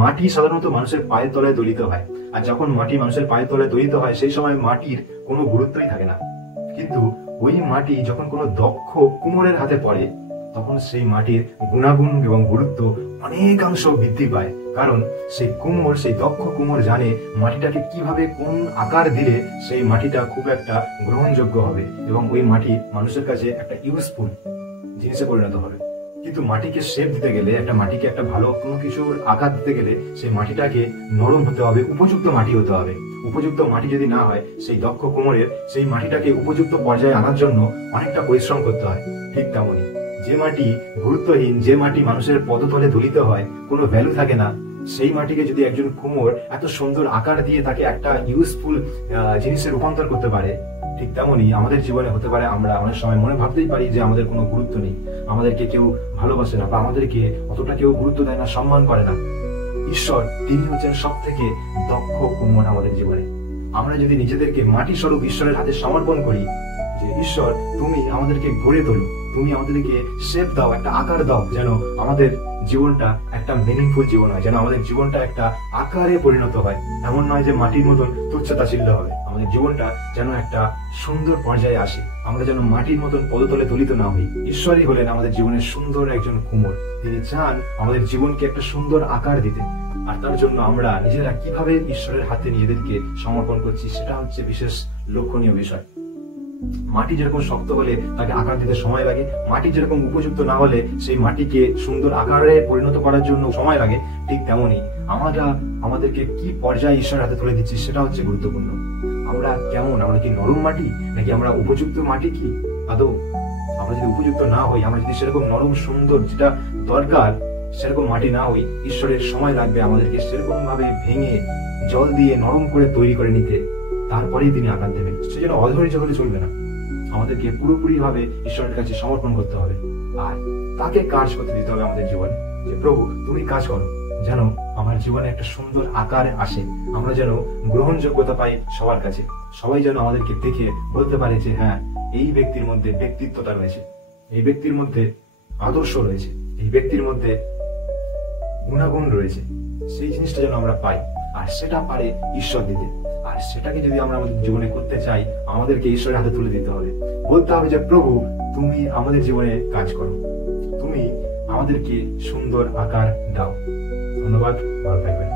মাটি সাধারণত মানুষের পায়ের তলায় দলিত হয়, আর যখন মাটি মানুষের পায়ের তলায় দলিত হয় সেই সময় মাটির কোনো গুরুত্বই থাকে না। কিন্তু ওই মাটি যখন কোনো দক্ষ কুমোরের হাতে পড়ে তখন সেই মাটির গুণাগুণ এবং গুরুত্ব অনেকাংশ বৃদ্ধি পায়। কারণ সেই কুমোর, সেই দক্ষ কুমোর জানে মাটিটাকে কিভাবে কোন আকার দিলে সেই মাটিটা খুব একটা গ্রহণযোগ্য হবে এবং ওই মাটি মানুষের কাছে একটা ইউজফুল জিনিসে পরিণত হবে। কিন্তু মাটিকে শেপ দিতে গেলে, একটা মাটিকে একটা ভালো কোনো কিছুর আকার দিতে গেলে সেই মাটিটাকে নরম হতে হবে, উপযুক্ত মাটি হতে হবে। উপযুক্ত মাটি যদি না হয় সেই দক্ষ কুমোরের সেই মাটিটাকে উপযুক্ত পর্যায়ে আনার জন্য অনেকটা পরিশ্রম করতে হয়। ঠিক তেমনই যে মাটি গুরুত্বহীন, যে মাটি মানুষের পদতলে দলিত হয়, কোনো ভ্যালু থাকে না, সেই মাটিকে যদি একজন কুমোর এত সুন্দর আকার দিয়ে তাকে একটা ইউজফুল জিনিসে রূপান্তর করতে পারে, ঠিক তেমনই আমাদের জীবনে হতে পারে আমরা অনেক সময় মনে ভাবতেই পারি যে আমাদের কোনো গুরুত্ব নেই, আমাদেরকে কেউ ভালোবাসে না বা আমাদেরকে অতটা কেউ গুরুত্ব দেয় না, সম্মান করে না। ঈশ্বর তিনি হচ্ছেন সব থেকে দক্ষ কুমোর আমাদের জীবনে। আমরা যদি নিজেদেরকে মাটি স্বরূপ ঈশ্বরের হাতে সমর্পণ করি যে ঈশ্বর তুমি আমাদেরকে গড়ে তোলো, তুমি আমাদেরকে শেপ দাও, একটা আকার দাও, যেন আমাদের জীবনটা একটা মিনিংফুল জীবন হয়, যেন আমাদের জীবনটা একটা আকারে পরিণত হয়। এমন নয় যে মাটির মতন তুচ্ছতাচ্ছিল্য হবে, আমাদের জীবনটা যেন একটা সুন্দর পর্যায়ে আসে, আমরা যেন মাটির মতন পদতলে দলিত না হই। ঈশ্বরই হলেন আমাদের জীবনের সুন্দর একজন কুমোর, তিনি চান আমাদের জীবনকে একটা সুন্দর আকার দিতে। আর তার জন্য আমরা নিজেরা কিভাবে ঈশ্বরের হাতে নিজেদেরকে সমর্পণ করছি সেটা হচ্ছে বিশেষ লক্ষণীয় বিষয়। মাটি যেরকম শক্ত হলে তাকে আকার দিতে সময় লাগে, মাটি যেরকম উপযুক্ত না হলে সেই মাটিকে সুন্দর আকারে পরিণত করার জন্য সময় লাগে, ঠিক তেমনই আমরা আমাদেরকে কি পর্যায়ে ঈশ্বরের হাতে তুলে দিচ্ছি সেটা হচ্ছে গুরুত্বপূর্ণ। আমরা কেমন, আমরা কি নরম মাটি নাকি আমরা উপযুক্ত মাটি? কি আদৌ আমরা যদি উপযুক্ত না হই, আমরা যদি সেরকম নরম সুন্দর যেটা দরকার সেরকম মাটি না হই, ঈশ্বরের সময় লাগবে আমাদেরকে সেরকম ভাবে ভেঙে জল দিয়ে নরম করে তৈরি করে নিতে, তারপরেই তিনি আকার দেবেন। সেজন্য অধৈর্য হলে চলবে না, আমাদেরকে পুরোপুরি ভাবে ঈশ্বরের কাছে সমর্পণ করতে হবে আর তাকে কাজ করতে দিতে হবে আমাদের জীবনে, যে প্রভু তুমি কাজ করো যেন আমার জীবনে একটা সুন্দর আকার আসে, আমরা যেন গ্রহণযোগ্যতা পাই সবার কাছে, সবাই যেন আমাদেরকে দেখে বলতে পারে যে হ্যাঁ এই ব্যক্তির মধ্যে ব্যক্তিত্বতা রয়েছে, এই ব্যক্তির মধ্যে আদর্শ রয়েছে, এই ব্যক্তির মধ্যে গুণাগুণ রয়েছে। সেই জিনিসটা যেন আমরা পাই, আর সেটা পারে ঈশ্বর দিতে। আর সেটাকে যদি আমরা আমাদের জীবনে করতে চাই, আমাদেরকে ঈশ্বরের হাতে তুলে দিতে হবে, বলতে হবে যে প্রভু তুমি আমাদের জীবনে কাজ করো, তুমি আমাদেরকে সুন্দর আকার দাও। ধন্যবাদ, ভালো থাকবেন।